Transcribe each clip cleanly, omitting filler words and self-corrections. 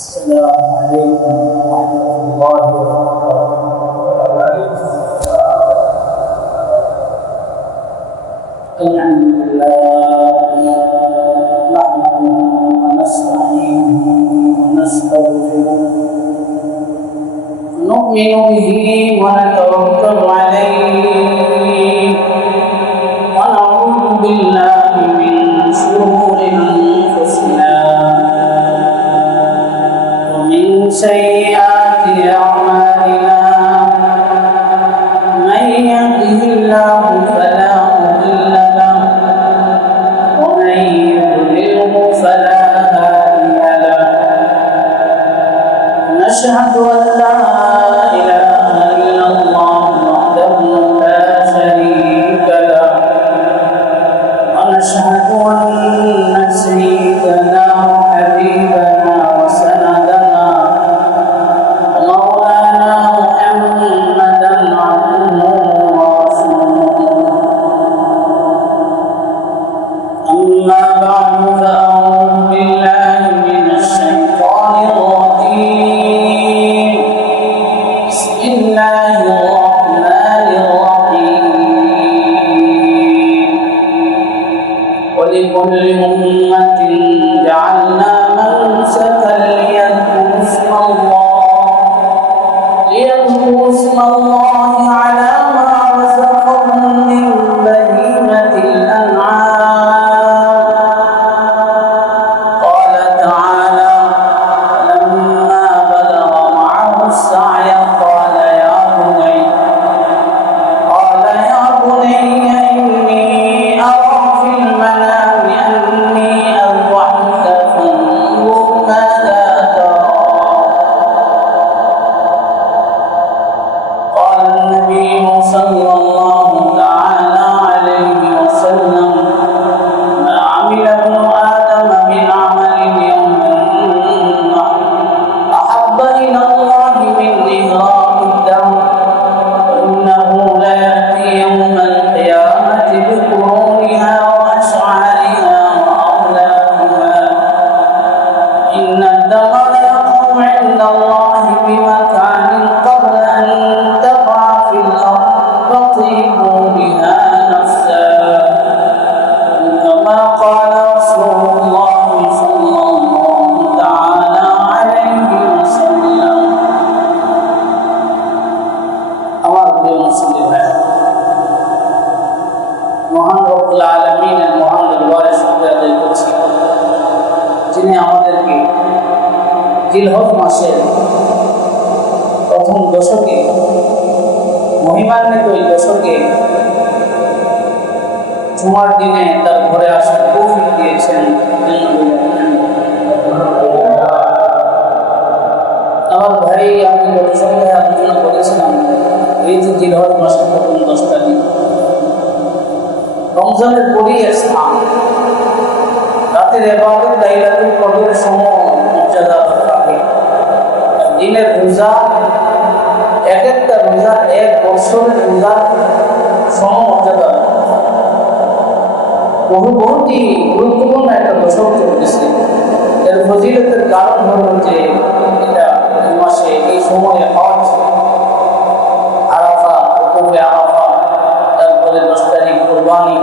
السلام عليكم ورحمة الله وبركاته. الحمد لله نحمده ونستعينه ونستغفره نؤمن به ونتوكل عليه ونعوذ بالله من شرور أنفسنا ومن سيئات أعمالنا من يهده الله فلا مضل له ومن يضلله فلا هادي له نشهد أن لا إله إلا الله وحده لا شريك له ونشهد أن سيدنا وحبيبنا وسندنا ومولانا محمدا عبده ورسوله أما بعد فأعوذ بالله من الشيطان الرجيم بسم الله الرحمن الرحيم ولكل أمة جعلنا منسكا ليذكروا اسم الله على ما رزقهم من بهيمة الأنعام قال تعالى لما بلغ معه السعي قال يا بني إني أرى في المنام أني أذبحك فانظر ماذا ترى قال النبي صلى الله تعالى عليه وسلم ما عمل ابن آدم من عمل يوم النحر أحب إلى الله من إهراق الدم وإنه ليأتي يوم القيامة بقرونها وأشعارها وأولادها إن الدم ليقوم عند الله بمكان قبل أن تقع في الأرض فطيبوا بها نفسا كما قال رسول الله صلى الله تعالى عليه وسلم আমার প্রিয় মুসলিম ভাই মহান রব্বুল আলামিনের মহান দরবারে শুকরিয়া আদায় করছি যিনি আমাদেরকে জিলহজ মাসের প্রথম দশকে মহিমান্বিত এই দশকে জুমার দিনে তার ঘরে আসার তৌফিক দিয়েছেন। আমার ভাই আমি গত সপ্তাহে আলোচনা করেছিলাম এই যে জিলহজ মাসের প্রথম 10টা দিন রমজানের পরই স্থান রাতের ইবাদত লাইলাতুল কদরের সমমর্যাদা রাখে। দিনের রোজা এক একটা রোজা এক বছরের রোজা সমমর্যাদা বহুটি গুরুত্বপূর্ণ একটা দশক চলতেছে। এর ফজিলতের কারণ হলো যে এটা এই মাসে এই সময়ে হজ আরাফা ওকুফে আরাফা তারপরে 10 তারিখ কোরবানি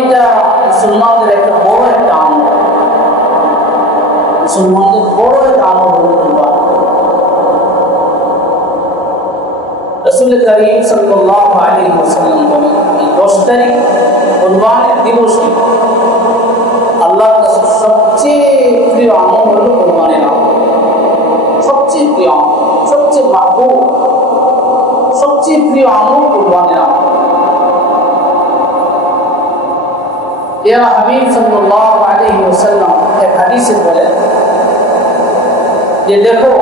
এটা মুসলমানদের একটা বড় একটা আমল। মুসলমানদের বড় একটা আমল হল কোরবানি। রাসূল কারীম সাল্লাল্লাহু আলাইহি ওয়াসাল্লাম বলেন এই 10 তারিখ কোরবানির দিবসে আল্লাহর কাছে সবচেয়ে প্রিয় আমল হলো কোরবানির আমল। সবচেয়ে প্রিয় আমল, সবচেয়ে মাহবুব, সবচেয়ে প্রিয় আমল কোরবানির আমল। ইয়া হাবিব সাল্লাল্লাহু আলাইহি ওয়াসাল্লাম এক হাদিসে বলেন যে দেখো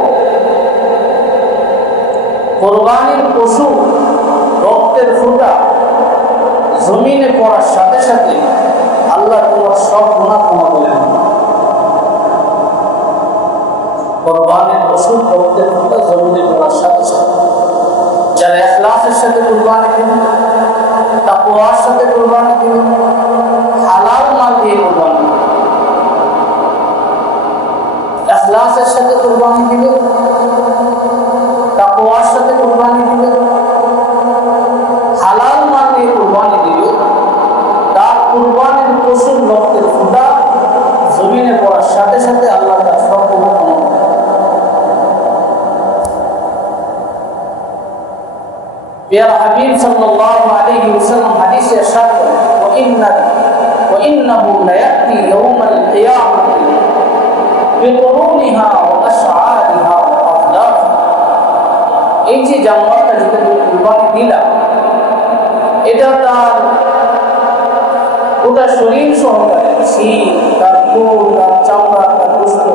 কোরবানির পশু রক্তের ফোঁটা জমিনে পড়ার সাথে সাথে আল্লাহ তোমার সব গুনাহ ক্ষমা করে দেন। কোরবানির পশু রক্তের ফোঁটা জমিনে পড়ার সাথে সাথে যারা ইখলাসের সাথে কোরবানি দিবেন, তাকওয়ার সাথে কোরবানি দিবেন, হালাল মাল দিয়ে কোরবানি, ইখলাসের সাথে কুরবানি দিবে, তাকওয়ার সাথে কুরবানি দিবে, হালাল মাল দিয়ে কুরবানি দিবে, তার কুরবানির পশুর রক্তের ফোঁটা জমিনে পড়ার সাথে সাথে আল্লাহ তার সব কবুল করবে। প্রিয় হাবিব সাল্লাল্লাহু আলাইহি ওয়াসাল্লাম হাদিসে ইরশাদ করেন, وإنه ليأتي يوم القيامة بقرونها وأشعارها وأظلافها। এই যে জানোয়ারটা যেটা কুরবানি দিলাম, এটা তার গোটা শরীর সহকারে, শিং, তার চুল, তার চামড়া, তার গোশত,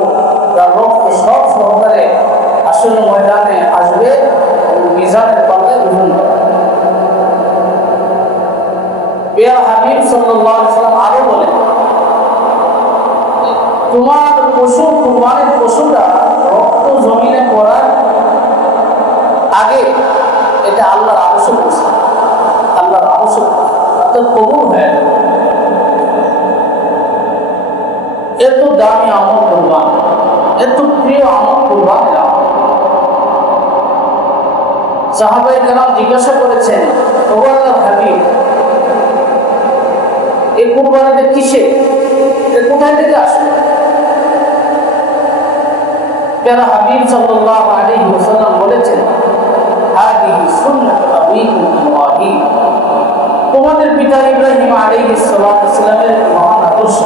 তার রক্ত সব সহকারে আসল ময়দানে আসবে এবং মিজানের পাল্লায় ওজন হবে। প্রিয় হাবিব সাল্লাল্লাহু আলাইহি ওয়াসাল্লাম আরো বলেন, তোমার পশু, কুরবানির পশুটা রক্ত জমিনে পড়ার আগে এটা আল্লাহর আবশ্যক করছে, আল্লাহর আবশ্যক তো কবুল হয়। এত দামি আমল কুরবান, এত প্রিয় আমল কুরবানির আমল। সাহাবায়ে কেরাম জিজ্ঞাসা করেছেন, ও আল্লাহর হাবিব, এই কুরবানিটা কিসে, কোথায় থেকে আসবে? প্রিয় হাবিব সাল্লাল্লাহু আলাইহি ওয়াসাল্লাম বলেছেন, হাদিহি সুন্নাত আবিকুম ইব্রাহিম, তোমাদের পিতা ইব্রাহিম আলাইহিস সালামের মহান আদর্শ।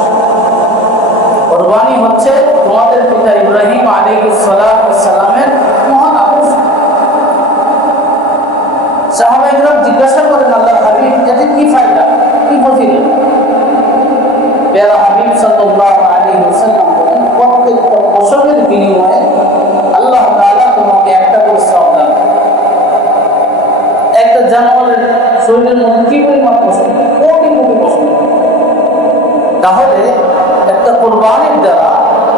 কুরবানি হচ্ছে তোমাদের পিতা ইব্রাহিম আলাইহিস সালামের মহান আদর্শ। সাহাবায়ে কেরাম জিজ্ঞাসা করেন, আল্লাহর হাবিব, এতে কি ফায়দা, কি ফজিলত? প্রিয় হাবিব সাল্লাল্লাহু আলাইহি ওয়াসাল্লাম বলেন, প্রত্যেকটা পশমের বিনিময়ে আল্লাহ তাআলা তোমাকে একটা করে সওয়াব দান করেন। একটা জানোয়ারের শরীরের মধ্যে কি পরিমাণ পশম, কোটি কোটি পশম। তাহলে একটা কুরবানির দ্বারা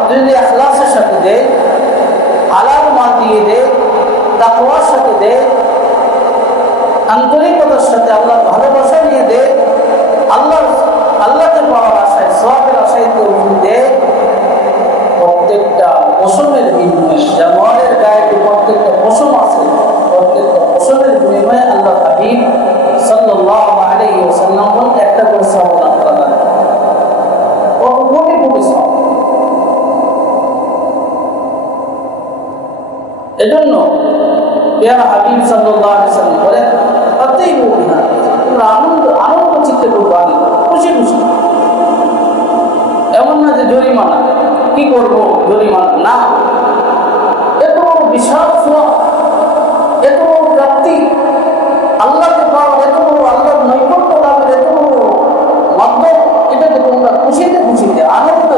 যদি ইখলাসের সাথে দেয়, হালাল মাল দিয়ে দেয়, তাকওয়ার সাথে দেয়, আন্তরিকতার সাথে আল্লাহর ভালোবাসা নিয়ে দেয়, আল্লাহকে পাওয়ার আশায়, সওয়াবের আশায় কুরবানি দেয়, প্রত্যেকটা পশমের বিনিময়ে, জানোয়ারের গায়ে যে প্রত্যেকটা পশম আছে, প্রত্যেকটা পশমের বিনিময়ে আল্লাহ হাবিব সাল্লাল্লাহু আলাইহি ওয়াসাল্লাম একটা করে সওয়াব দান করেন। কোটি কোটি সওয়াব। এজন্য প্রিয় হাবিব সাল্লাল্লাহু আলাইহি ওয়াসাল্লাম বলেন, আতিবু বিহা, তোমরা আনন্দ চিত্তে কুরবানি করো, খুশি খুশি। এমন না যে জরিমানা, কি করবো জরিমানা, না। এত বিশাল সওয়াব, এত প্রাপ্তি, আল্লাহকে পাওয়ার, এত আল্লাহর নৈকট্য লাভের এত মাধ্যম, এটাকে তোমরা খুশিতে খুশিতে, আনন্দ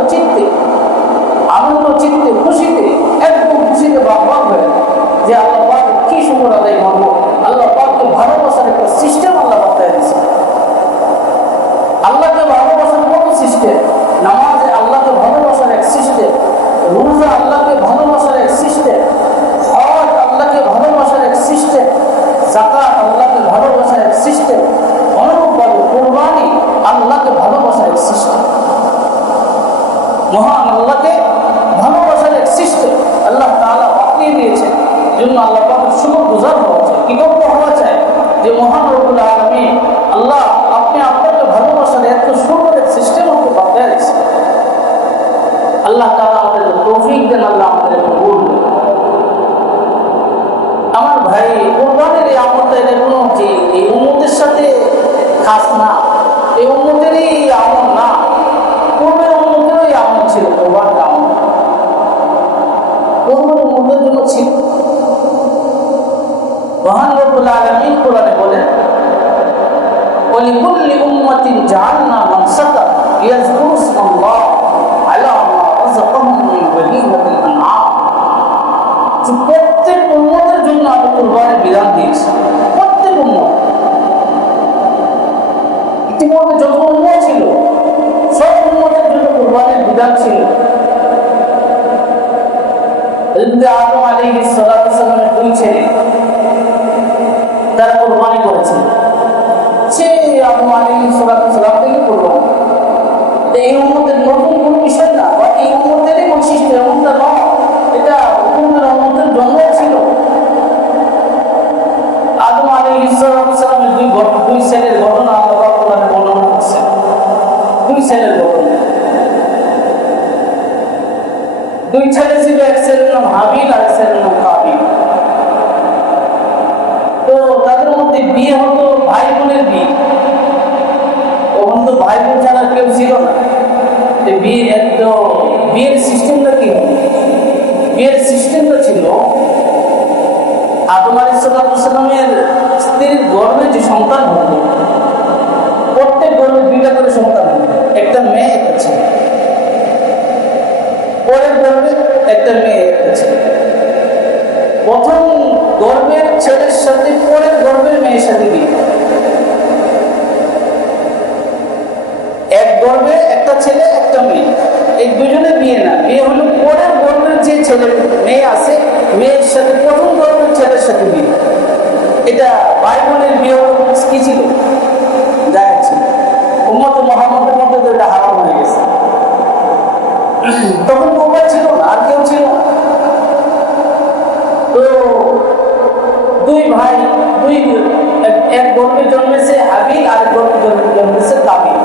চিত্তে খুশিতে, একদম খুশিতে বাক হয়ে যে আল্লাহ পাক কি শুকর আদায় করবো। আল্লাহ পাককে ভালোবাসার একটা সিস্টেম আল্লাহ বাতায় দিয়েছে। আল্লাহকে ভালোবাসার কত সিস্টেম, নামাজে আল্লাহকে ভালোবাসার এক সিস্টেম, রোজা আল্লাহকে ভালোবাসার এক সিস্টেম, হজ আল্লাহকে ভালোবাসার এক সিস্টেম, যাকাত আল্লাহকে ভালোবাসার এক সিস্টেম, অনুরূপভাবে কুরবানি আল্লাহকে ভালোবাসার এক সিস্টেম। মহান আল্লাহকে ভালোবাসার এক সিস্টেম আল্লাহ তাআলা বানিয়ে দিয়েছেন। জন্য আল্লাহ পাকের শুকরগুজার হওয়া চাই, কৃতজ্ঞ হওয়া চাই যে মহান রব্বুল আলামিন আল্লাহ, আপনি আপনাকে ভালোবাসার এত সুন্দর এক সিস্টেম আমাকে বাতায় দিয়েছেন। আল্লাহ তাআলা আমাদের তৌফিক দেন, আল্লাহ আমাদের কবুল করেন। আমার ভাই, কুরবানির এই আমলটা, এটা কোনো যে এই উম্মতের সাথে খাস না, এই উম্মতেরই আমল না, পূর্বের উম্মতেরও এই আমল ছিল। কুরবানির আমল পূর্বের উম্মতের জন্য ছিল। মহান রব্বুল আলামিন কোরআনে বলেন, ওয়ালিকুল্লি উম্মাতিন জাআলনা মানসাকা ইয়াযকুরু ইসমাল্লাহ আলা মা রাযাকাহুম মিন বাহিমাতিল আনআম। প্রত্যেক উম্মতের জন্য আমি কুরবানির বিধান দিয়েছি, প্রত্যেক উম্মত। ইতিমধ্যে যত উম্মত ছিল, সব উম্মতের জন্য কুরবানির বিধান ছিল। আদম আলাইহিস সালামের দুই ছেলে তার কুরবানি করেছিল, সে আদম আলাইহিস সালাম থেকে কুরবানি। এই উম্মতের নতুন কোনো বিষয় না, বা এই উম্মতেরই বৈশিষ্ট্য, এমনটা নয় দুই ছেলে ছিল, এক ছেলের নাম হাবিল আর এক ছেলের নাম কাবিল। তো তাদের মধ্যে বিয়ে হতো ভাই বোনের বিয়ে। তখন তো ভাই বোন ছাড়া কেউ ছিল না। বিয়ের সিস্টেমটা কি? বিয়ের সিস্টেমটা ছিল আদম আলাইহিস সালামের স্ত্রীর গর্ভে যে সন্তান হতো, প্রত্যেক গর্ভে দুইটা করে সন্তান হতো, একটা মেয়ে একটা ছেলে। পরের গর্ভে একটা মেয়ে একটা ছেলে। প্রথম গর্ভের ছেলের সাথে পরের গর্ভের মেয়ের সাথে বিয়ে। এক গর্ভে একটা ছেলে একটা মেয়ে, এই দুজনে বিয়ে না, বিয়ে হলো পরের গর্ভের যে ছেলে মেয়ে আছে মেয়ের সাথে প্রথম গর্ভের ছেলের সাথে বিয়ে। এটা ভাই বোনের বিয়ে কি ছিল? জায়েজ ছিল। উম্মত মুহাম্মদের মধ্যে তো এটা হারাম হয়ে গেছে। তখন মোবাইল ছিল না, আর কেউ ছিল না। তো দুই ভাই, এক গর্ভে জন্মেছে হাবিল, আর এক গর্ভে জন্মেছে কাবিল।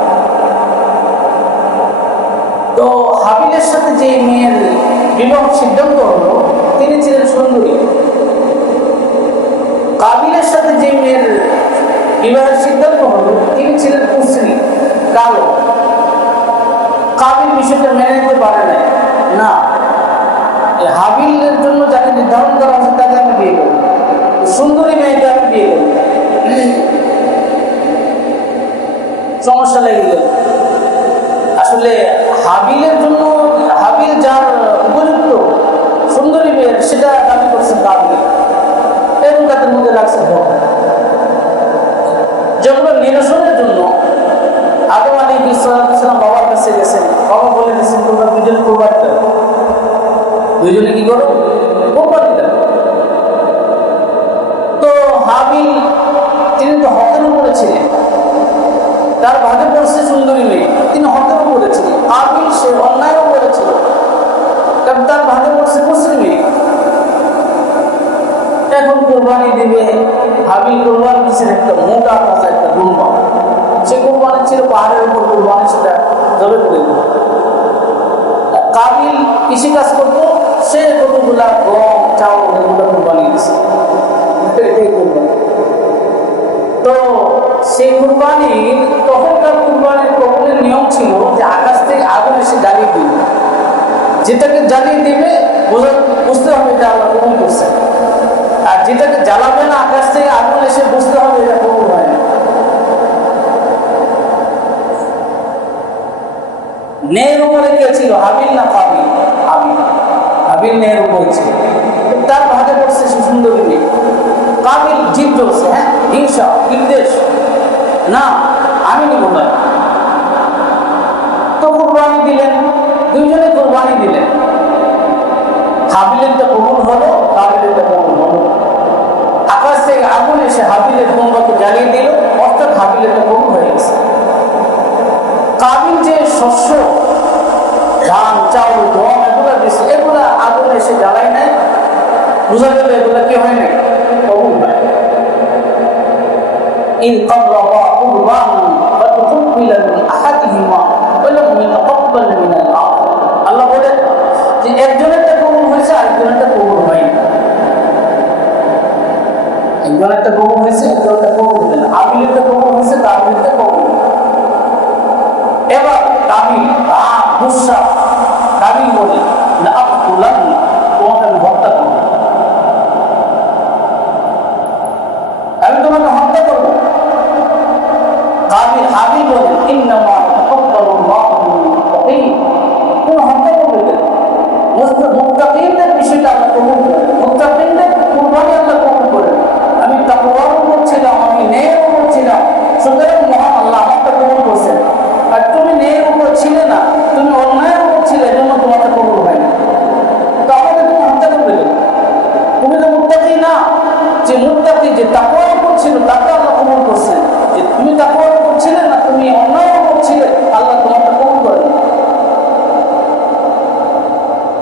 তো হাবিলের সাথে যে মেয়ের বিবাহ সিদ্ধান্ত হলো তিনি ছিলেন সুন্দরী। কাবিলের সাথে যে মেয়ের বিবাহের সিদ্ধান্ত হলো তিনি ছিলেন কুশ্রী, কালো। কাবিল বিষয়টা মেনে নিতে পারে নাই। না, হাবিলের জন্য যাকে নির্ধারণ করা হচ্ছে তাকে আমি বিয়ে করব, সুন্দরী মেয়েকে আমি বিয়ে করব। সমস্যা লেগে গেল। আসলে হাবিলের জন্য হাবিল যার উপযুক্ত সুন্দরী মেয়ের সেটা দাবি করছে কাবিল, এবং তাদের মধ্যে লাগছে ভয়। যেগুলো নিরসনের জন্য আদম আলাইহিস সালাম বাবার কাছে গেছেন। বাবা বলে দিয়েছেন তোমরা দুজন কোরবানি দাও। দুইজনে কি করো? কোরবানি দাও। তো হাবিল তিনি তো হকের উপরে ছিলেন, তার ভাগে পড়ছে সুন্দরী মেয়ে, তিনি হকের উপরে ছিলেন। কাবিল সে অন্যায়ের উপরে ছিল, কারণ তার ভাগে পড়ছে কুশ্রী মেয়ে। এখন কোরবানি দিবে। হাবিল কোরবানি দিচ্ছেন একটা মোটা কাঁচা একটা দুম্বা। সে কোরবানি ছিল পাহাড়ের উপর কোরবানি, সেটা জবে করে দিল। কাবিল কৃষিকাজ করতো, সে কতগুলা গম চাউল এগুলো কোরবানি দিচ্ছে। তো সেই কুরবানির তখনকার কুরবানির কবুলের নিয়ম ছিল যে আকাশ থেকে আগুন এসে জ্বালিয়ে দিবে। যেটাকে জ্বালিয়ে দিবে বুঝতে হবে এটা আল্লাহ কবুল করছে, আর যেটাকে জ্বালাবে না আকাশ থেকে আগুন এসে বুঝতে হবে এটা কবুল হয় না। ন্যায়ের উপরে কে ছিল? হাবিল না কাবিল? হাবিল ন্যায়ের উপরে ছিল। তার ভাগে পড়ছে সে সুন্দরী মেয়ে। কাবিল জিদ চলছে, হ্যাঁ, হিংসা বিদ্বেষ, না আমি নিব না। তো কুরবানি দিলেন, দুইজনে কুরবানি দিলেন। হাবিলেরটা কবুল হলো, কাবিলেরটা কবুল হলো। আকাশ থেকে আগুন এসে হাবিলের বোমাকে জ্বালিয়ে দিল, অর্থাৎ হাবিলেরটা কবুল হয়ে গেছে। কাবিল যে শস্য ধান চাউল গম এগুলা দিচ্ছে, এগুলা আগুন এসে জ্বালাই নাই, বোঝা গেল এগুলা কি হয় নাই? কবুল হয়। إن قربا قربانا فتقبل من أحدهما ولم يتقبل من الآخر। আল্লাহ বলেন যে একজনেরটা কবুল হয়েছে আরেকজনেরটা কবুল হয়নি। একজনেরটা কবুল হয়েছে একজনেরটা কবুল হয়নি। হাবিলেরটা কবুল হয়েছে কাবিলেরটা কবুল। এবার কাবিল গুসা, কাবিল বলে না আকুলান্না, তোমাকে আমি হত্যা করবো, আমি তোমাকে হত্যা করবো। হাবিল বলে ইন্নামা তাকাব্বালুল্লাহু মিনাল মুত্তাকিন, কোন হত্যা করবে না, মুত্তাকিনদের বিষয়টা আল্লাহ কবুল করেন, মুত্তাকিনদের কুরবানি আল্লাহ কবুল করেন। আমি তাকওয়ার উপর ছিলাম, আমি ন্যায়ের উপর ছিলাম, সুতরাং মহান আল্লাহ আমাকে কবুল করছেন। আর তুমি ন্যায়ের উপর ছিলে না, তুমি অন্যায়ের উপর ছিলে, এজন্য তোমাকে কবুল হয় না। তো আমাকে তুমি হত্যা করবে না, তুমি তো মুত্তাকি না। যে মুত্তাকি যে তাকওয়ার উপর ছিল তাকে আল্লাহ কবুল করছেন। যে তুমি তাকওয়ার উপর ছিলে না, তুমি অন্যায়ের উপর ছিলে, আল্লাহ তোমাকে কবুল করেন।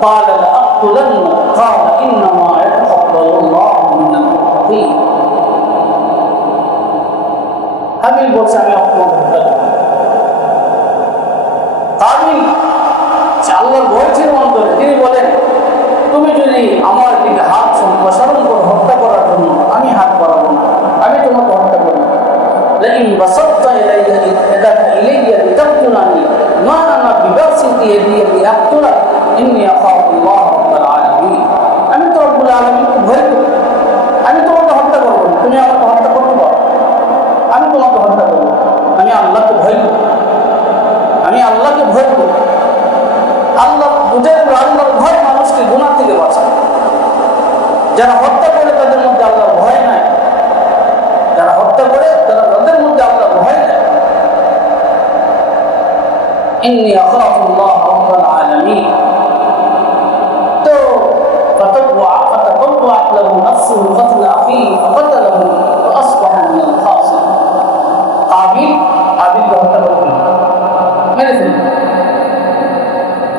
قال لأقتلنك قال إنما يتقبل الله من المتقين। হাবিল বলছে আমি আপনাকে হত্যা করব। কাবিল আল্লাহর ভয় ছিল অন্তরে, তিনি বলেন আমার দিকে হাত সম্প্রসারণ করে হত্যা করার জন্য আমি হাত বাড়াবো না, আমি তোমাকে হত্যা করবো না। لئن بسطت يدك إلي لتقتلني ما أنا بباسط يدي لأقتلك إني أخاف الله رب العالمين। আমি তো রব্বুল আলামিনকে ভয় করি, আমি তোমাকে হত্যা করবো না, তুমি আমাকে হত্যা করতে পারো, আমি তোমাকে হত্যা করবো। আমি আল্লাহকে ভয় করি, আমি আল্লাহকে ভয় করি। আল্লাহ বুঝে, আল্লাহর ভয় মানুষকে গুনাহ থেকে বাঁচায়। যারা হত্যা করে তাদের মধ্যে আল্লাহর ভয় নাই, যারা হত্যা করে তাদের মধ্যে আল্লাহর ভয় নাই। ইন্নী আখাফুল্লাহ রাব্বুল আলামিন। তো فتطوعت له نفسه قتل أخيه فقتله فأصبح من الخاسرين। قابيل কে হত্যা করলেন, মেরে ফেললেন।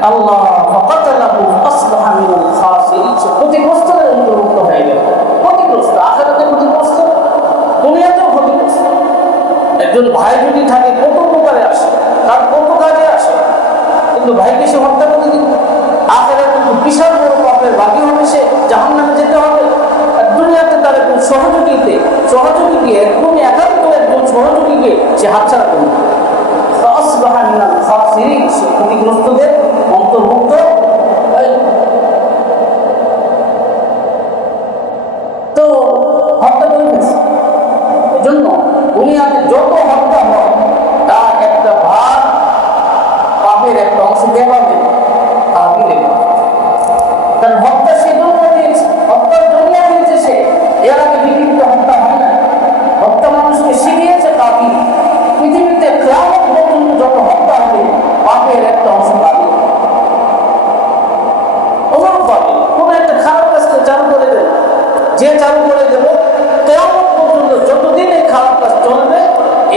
আল্লাহ فقتله فأصبح من الخاسرين। ক্ষতিগ্রস্তদের অন্তর্ভুক্ত হয়ে গেল। ক্ষতিগ্রস্ত, আখিরাতে ক্ষতিগ্রস্ত, দুনিয়াতেও ক্ষতিগ্রস্ত। একজন ভাই যদি থাকে কত উপকারে আসে, তার কত কাজে আসে, কিন্তু ভাইকে সে হত্যা করে দিল, আখিরাতে কিন্তু বিশাল বড় পাপের ভাগী হবে, সে জাহান্নামে যেতে হবে। আর দুনিয়াতে তার একজন সহযোগীকে একদমই একান্ত একজন সহযোগীকে সে হাতছাড়া করবে। সে ক্ষতিগ্রস্তদের অন্তর্ভুক্ত। তো হত্যা করে ফেলছে। এজন্য দুনিয়াতে যত হত্যা হয় তার একটা ভাগ, পাপের একটা অংশ কে পাবে? কাফির। কারণ হত্যা সে জন্য দিয়েছে, হত্যার জন্য দিয়েছে সে। এর আগে পৃথিবীতে হত্যা হয় না, হত্যা মানুষকে শিখিয়েছে কাফির। পৃথিবীতে কিয়ামত পর্যন্ত যত হত্যা হবে পাপের একটা অংশ পাবে, ওমর পাবে। কোন একটা খারাপ কাজকে চালু করে দেবে, যে চালু করে দেবো কিয়ামত পর্যন্ত যতদিন এই খারাপ কাজ চলবে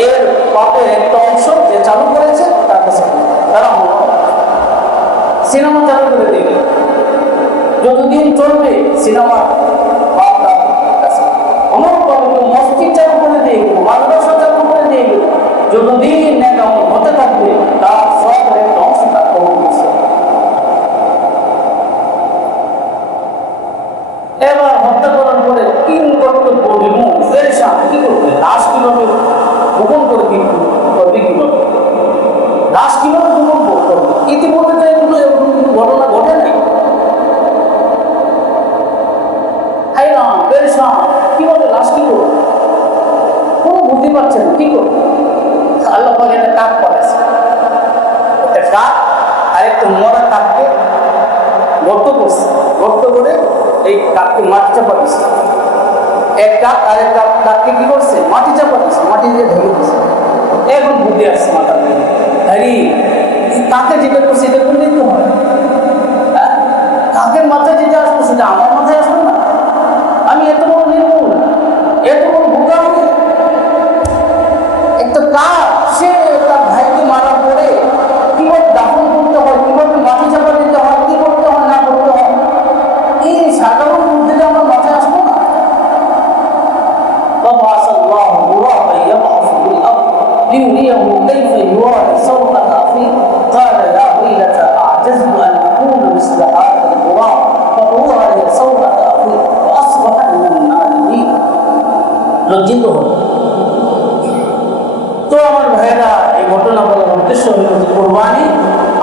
এর পাপের একটা অংশ যে চালু করেছে তার কাছে তারা সিনেমা চালু করে দেবে, যতদিন চলবে সিনেমা পাপ তার কাছে। অনুরূপভাবে কেউ মসজিদ চালু করে দিয়ে গেল, মাদ্রাসা চালু করে দিয়ে গেল, যতদিন নেক হতে থাকবে তার সবের একটা অংশ তার কবর দিচ্ছে। এবার হত্যা করার পরে তিন কর্তব্য বিমুখ ফেরেশান কি করবে? লাশ কিভাবে গোপন করে করবে, কিভাবে লাশ কিভাবে গোপন করবে? ইতিমধ্যে তো এগুলো ঘটনা ঘটে নাই। হায়রান পেরেশান, কিভাবে লাশ কি করবে, কোনো বুদ্ধি পাচ্ছে না, কি করবে? আল্লাহ পাক একটা কাক করেছে, একটা কাক আর একটা মরা কাককে গর্ত করছে, গর্ত করে এই কাককে মাটি চাপা দিচ্ছে। এক কাক আর এক কাককে কি করছে? মাটি চাপা দিচ্ছে, মাটি দিয়ে ঢেকে দিচ্ছে। এখন বুদ্ধি আসছে মাথার দিকে, আরে কাকে যেটা করছে এটা করলেই তো হয়। কাকের মাথায় যেটা আসবো সেটা আমার মাথায় আসবে না? আমি এত বড় নির্মূল, এত বড় বোকামি। একটা কাক সে তার ভাইকে মারার পরে কিভাবে দাফন করতে হয়, কিভাবে মাটি চাপা দিতে হয়, কি করতে হয় না করতে হয়, এই সাধারণ বুদ্ধিটা আমার মাথায় আসবো না? فبعث الله غرابا يبحث في الارض ليريه كيف يواري سوءة اخيه قال يا ويلتى اعجزت ان اكون مثل هذا الغراب فواري سوءة اخيه واصبح من النادمين। লজ্জিত হল। তো আমার ভাইয়েরা, এই ঘটনা বলার উদ্দেশ্য হল যে কোরবানি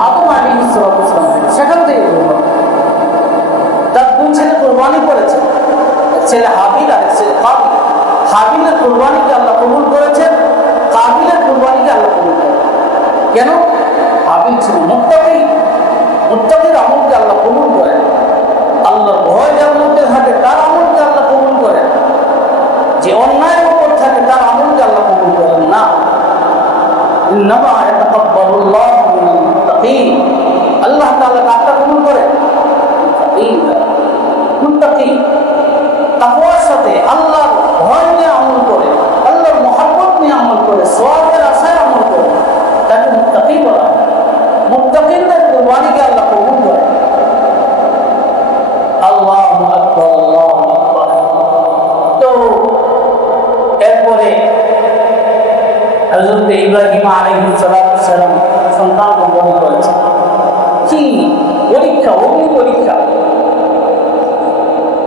আদম আলাইহিস সালাম সেখান থেকে কোরবানি, তার দুই ছেলে কোরবানি করেছে, এক ছেলে হাবিল আর এক ছেলে কাবিল। হাবিলের কোরবানিকে আল্লাহ কবুল করেছেন, কাবিলের কোরবানিকে আল্লাহ কবুল করেন। কেন? হাবিল ছিল মুত্তাকি, মুত্তাকির আমলকে আল্লাহ কবুল করেন। আল্লাহর ভয় যার মধ্যে থাকে তার আমলকে আল্লাহ কবুল করেন, যে অন্যায়ের উপর থাকে তার আমলকে আল্লাহ কবুল করেন না। ইন্নামা ইয়াতাকাব্বালুল্লাহু মিনাল মুত্তাকিন। আল্লাহ তাআলা কাকে কবুল করেন? মুত্তাকি, তাকওয়ার সাথে আল্লাহর ভয় নিয়ে আমল করে, আল্লাহর মহব্বত নিয়ে আমল করে, সওয়াবের আশায় আমল করে, তাকে মুত্তাকি বলা হয়। মুত্তাকিনদের কুরবানিকে আল্লাহ কবুল করে। আল্লাহু আকবার, আল্লাহু আকবার। তো এরপরে হযরত ইব্রাহিম আলাইহিস সালাম সন্তান গ্রহণ করেছেন। কি পরীক্ষা, অগ্নি পরীক্ষা।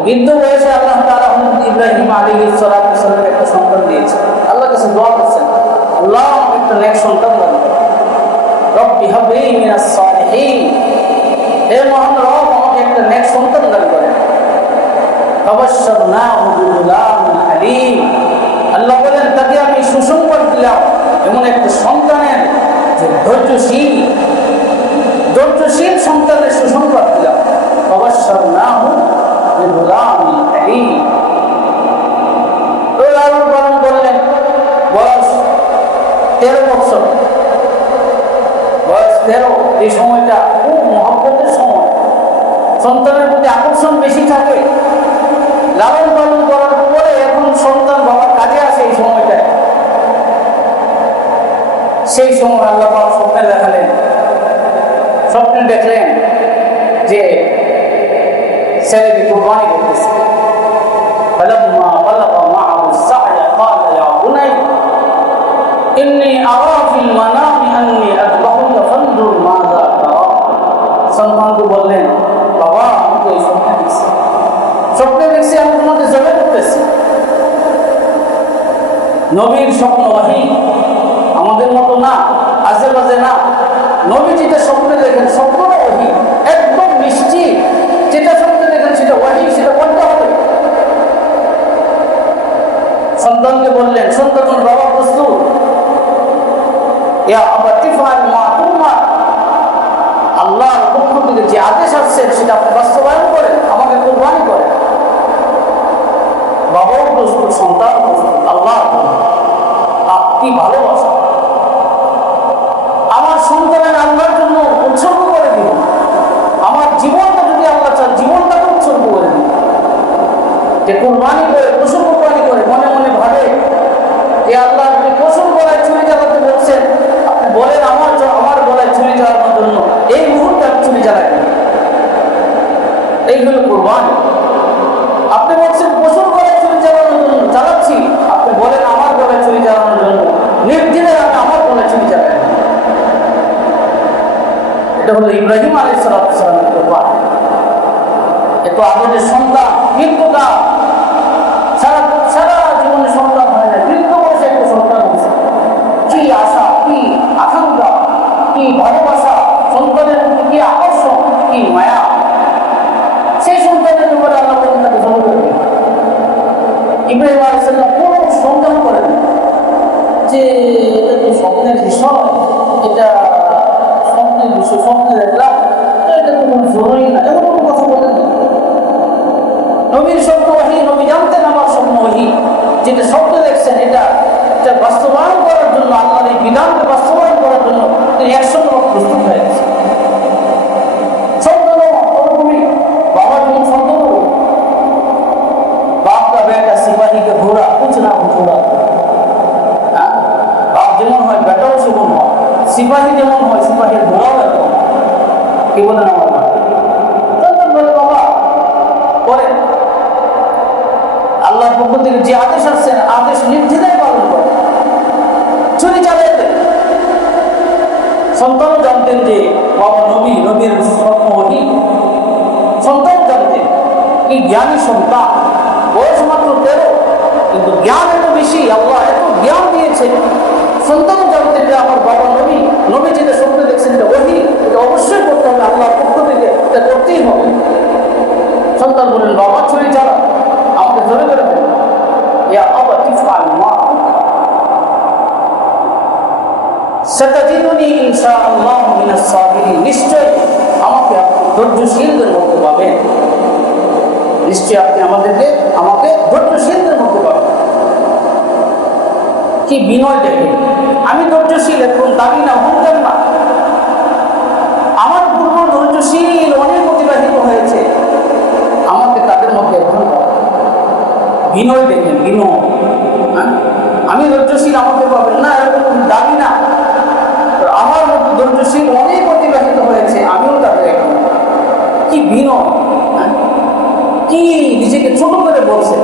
বৃদ্ধ বয়সে আল্লাহ তাআলা হযরত ইব্রাহিম আলাইহিস সালামের একটা সন্তান দিয়েছেন। আল্লাহর কাছে দোয়া করছেন, আল্লাহ আমাকে একটা নেক সন্তান দান করুন। রব্বি হাবলি মিনাস সালিহিন, হে মহান রব আমাকে একটা নেক সন্তান দান করেন। ফাবাশশারনাহু বিগুলামিন হালিম, আল্লাহ বলেন তাকে আমি সুসংবাদ দিলাম এমন একটা সন্তানের যে ধৈর্যশীল সন্তানের সুসংবাদ দিলাম। ফাবাশশারনাহু বিগুলামিন হালিম, লালন পালন করলেন। বয়স 13 বছর, বয়স 13। এই সময়টা খুব মহব্বতের সময়, সন্তানের প্রতি আকর্ষণ বেশি থাকে। লালন পালন করার পরে এখন সন্তান বাবার কাজে আসে। এই সময়টায়, সেই সময় আল্লাহ পাক স্বপ্নে দেখালেন, স্বপ্নে দেখলেন যে ছেলেকে কুরবানি করতেছে। فلما بلغ معه السعي قال يا بني إني أرى في المنام أني أذبحك فانظر ماذا ترى। সন্তানকে বললেন, বাবা আমি তো এই স্বপ্নে দেখছি আমি তোমাকে জবাই করতেছি। নবীর স্বপ্ন ওহী, আমাদের মতো না, আজে বাজে না। নবী যেটা স্বপ্নে দেখেন স্বপ্নটা ওহী, একদম নিশ্চিত। যেটা স্বপ্নে দেখেন সেটা ওহী, সেটা বলতে হবে। সন্তানকে বললেন, সন্তান বাবা প্রস্তুত? ইয়া আবাতি ফাআল মা তুমার, আল্লাহর পক্ষ থেকে যে আদেশ আসছে সেটা আপনি বাস্তবায়ন করেন, আমাকে কুরবানি করেন। বাবাও প্রস্তুত, সন্তান প্রস্তুত। আল্লাহ কি ভালোবাসা! আমার সন্তানের আল্লাহর জন্য উৎসর্গ করে দিব। আমার জীবনটা যদি আল্লাহ চান, জীবনটাকে উৎসর্গ করে দিব। যে কুরবানি করে, পশু কুরবানি করে, মনে মনে ভাবে যে আল্লাহ আপনি পশুর গলায় ছুরি চালাতে বলছেন, আপনি বলেন আমার গলায় ছুরি চালানোর জন্য এই মুহূর্তে আমি ছুরি চালাই। এইগুলো কুরবানি। আপনি বলছেন পশুর গলায় ছুরি চালানোর জন্য চালাচ্ছি, আপনি বলেন আমার গলায় ছুরি চালানোর জন্য নির্দিনে আমি আমার গলায় ছুরি চালাই। এটা হলো ইব্রাহিম আলাইহিস সালামের কুরবানি। এত আদরের সন্তান, কিন্তু না সারা জীবনে সন্তান হয় না, বৃদ্ধ বয়সে একটা সন্তান হয়েছে। কি আশা, কি আকাঙ্ক্ষা, কি ভালোবাসা, সন্তানের প্রতি কি আকর্ষণ, কি মায়া! সেই সন্তানের উপরে আল্লাহ তাকে জন্ম করে দিলেন। ইব্রাহিম আলাইহিস সালাম কোনো সন্দেহ করেন যে এটা তো স্বপ্নের বিষয়, এটা স্বপ্নের বিষয়, স্বপ্নে দেখলাম, এটা তো কোনো জরুরি না, এমন কোনো কথা বলেন না। নবীর স্বপ্ন ওহী, নবী জানতেন আমার স্বপ্ন ওহী। যেটা স্বপ্ন দেখছেন এটা বাস্তবায়ন করার জন্য, আল্লাহর এই বিধানকে বাস্তবায়ন করার জন্য তিনি 100% প্রস্তুত হয়ে গেছেন। সন্তান ওরকমই, বাবা যেমন সন্তান, বাপ का बेटा सिपाही के घोड़ा कुछ ना घोड़ा। বাপ যেমন হয় বেটাও সেমন হয়, সিপাহী যেমন হয় সিপাহীর ঘোড়াও এরকম। কি বলেন আমার সন্তান বলে বাবা পরে আল্লাহর পক্ষ থেকে যে আদেশ আসছে আদেশ নির্দ্বিধায় পালন করে, ছুরি চালিয়ে দেয়। সন্তানও জানতেন যে বাবা নবী, নবীর স্বপ্ন ওহী। সন্তান জানতেন, কি জ্ঞানী সন্তান, বয়স মাত্র 13, কিন্তু জ্ঞান এত বেশি, আল্লাহ এত জ্ঞান দিয়েছে। সন্তানও জানতেন যে আমার বাবা নবী, নবী যেটা স্বপ্নে দেখছেন এটা ওহী, এটা অবশ্যই করতে হবে, আল্লাহর পক্ষ থেকে এটা করতেই হবে। সন্তান বলেন, বাবা ছুরি চালা, আমাকে ধরে করে দেন। ইয়া আবাতি ফাআল মা তুমার সাতাজিদুনি ইনশাআল্লাহ মিনাস সাবিরিন, নিশ্চয় আমাকে আপনি ধৈর্যশীলদের মধ্যে পাবেন। নিশ্চয় আপনি আমাকে ধৈর্যশীলদের মধ্যে পাবেন। কি বিনয় দেখেন! আমি ধৈর্যশীল, এখন দাবি না, অহংকার না। আমার পূর্ব ধৈর্যশীল অনেক অতিবাহিত হয়েছে, আমাকে তাদের মধ্যে এখন বিনয় দেখেন, বিনয়। আমি ধৈর্যশীল, আমাকে পাবেন না, এরকম দাবি না। আমার মধ্যে ধৈর্যশীল অনেক অতিবাহিত হয়েছে, আমিও তাদের এখন। কি বিনয়! কি নিজেকে ছোট করে বলছেন,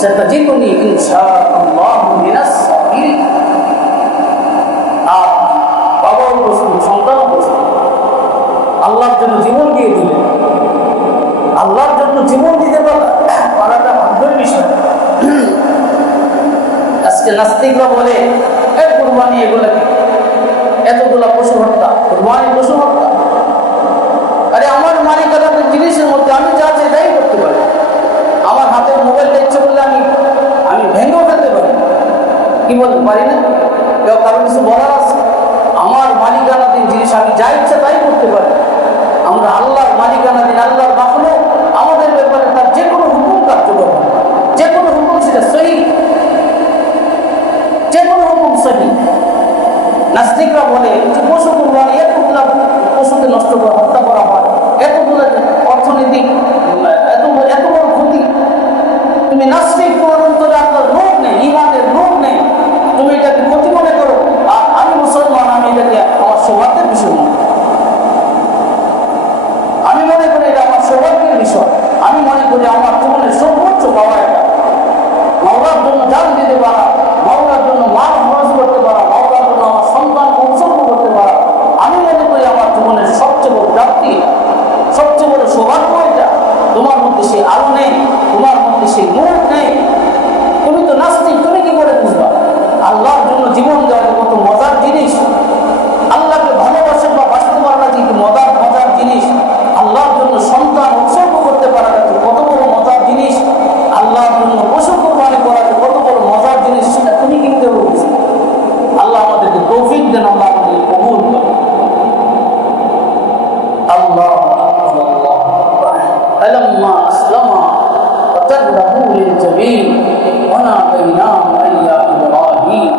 সাতাজিদুনি ইনশাআল্লাহু মিনাস সাবিরিন। আর বাবাও প্রস্তুত, সন্তানও প্রস্তুত। আল্লাহর জন্য জীবন দিয়ে দিলেন। আল্লাহর জন্য জীবন দিতে পারা আজকে নাস্তিকরা বলে কুরবানি এগুলা কি, এতগুলা পশু হত্যা, কুরবানি পশু হত্যা। আরে আমার মালিকানার জিনিসের মধ্যে আমি যা চাই তাই করতে পারি। আমার হাতের মোবাইলটা ইচ্ছে করলে আমি ভেঙেও ফেলতে পারি, কি বলতে পারি না? কেউ কারো কিছু বলার আছে? আমার মালিকানাধীন জিনিস আমি যা ইচ্ছা তাই করতে পারি। আমরা আল্লাহর মালিকানাধীন, আল্লাহর মাখলুক, আমাদের ব্যাপারে তার যে কোনো হুকুম কার্যকর হয়, যে কোনো হুকুম সেটা সহি, যে কোনো হুকুম সহি। নাস্তিকরা বলে যে পশু কুরবানি, এতগুলা পশুকে নষ্ট করে হত্যা করা হয়, এতগুলো অর্থনৈতিক এত বড় ক্ষতি। তুমি নাস্তিক, তোমার অন্তরে আপনার রোগ নেই, ইমানের রোগ নেই, তুমি এটাকে ক্ষতি মনে করো। আর আমি মুসলমান, আমি এটাকে আমার সৌভাগ্যের বিষয় মনে করি। আমি মনে করি এটা আমার সৌভাগ্যের বিষয়। আমি মনে করি আমার জীবনের সর্বোচ্চ পাওয়া এটা। মাওলার জন্য জান দিতে পারা, মাওলার জন্য মাল খরচ করতে পারা, মাওলার জন্য আমার সন্তানকে উৎসর্গ করতে পারা, আমি মনে করি আমার জীবনের সবচেয়ে বড় প্রাপ্তি, সবচেয়ে বড় সৌভাগ্য এটা। তোমার মধ্যে সেই আলো নেই, তোমার মধ্যে সেই নূর নেই, তুমি তো নাস্তিক, তুমি কি করে বুঝবা আল্লাহর জন্য জীবন দেওয়া কত মজার জিনিস? আল্লাহকে ভালোবাসে বা বাঁচতে পারা যে মজার জিনিস। আল্লাহর জন্য সন্তান উৎসর্গ করতে পারা কত বড় মজার জিনিস। আল্লাহর জন্য পশু কোরবানি করা কত বড় মজার জিনিস, সেটা তুমি কি করে বুঝবে? আল্লাহ আমাদেরকে তৌফিক দেন, আল্লাহ আমাদেরকে কবুল করেন। আল্লাহ فلما أسلم وتله للجبين وناديناه أن يا إبراهيم।